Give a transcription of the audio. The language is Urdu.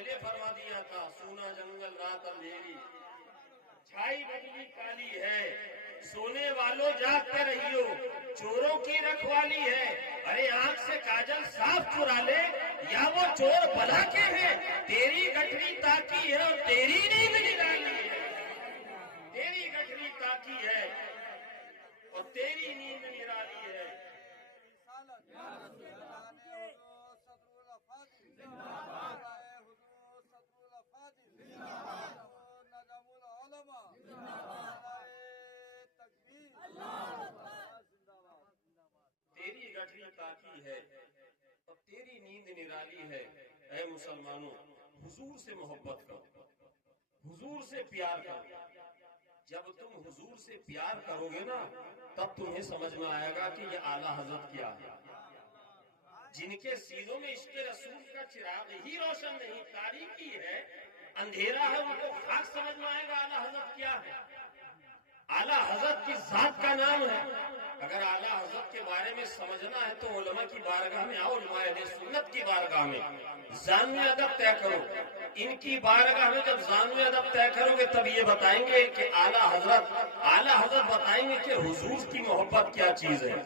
پہلے فرما دیا تھا، سونا جنگل رات اندھیری، چھائی بدلی کالی ہے، سونے والوں جاگتے رہیو، چوروں کی رکھوالی ہے۔ ارے آنکھ سے کاجل صاف چرا لے، یا وہ چور بلا کے ہیں، تیری گٹھڑی تاکی ہے اور تیری نیند نرالی ہے، تیری گٹھڑی تاکی ہے اور تیری نیند نرالی ہے۔ تیری گٹھڑی تاکی ہے اور تیری نیند نرالی ہے۔ اے مسلمانوں، حضور سے محبت کرو، حضور سے پیار کرو۔ جب تم حضور سے پیار کرو گے نا، تب تمہیں سمجھ میں آئے گا کہ یہ اعلیٰ حضرت کیا ہے۔ جن کے سینوں میں عشق رسول کا چراغ ہی روشن نہیں، تاریکی ہے، اندھیرا ہے، ان کو خاک سمجھ میں آئے گا اعلیٰ حضرت کیا ہے۔ اعلیٰ حضرت کی ذات کا نام ہے۔ اگر اعلیٰ حضرت کے بارے میں سمجھنا ہے تو علماء کی بارگاہ میں آؤ، علماء اہل سنت کی بارگاہ میں ضامن ادب طے کرو۔ ان کی بارگاہ میں جب ضامن ادب طے کرو گے تب یہ بتائیں گے کہ اعلیٰ حضرت بتائیں گے کہ حضور کی محبت کیا چیز ہے۔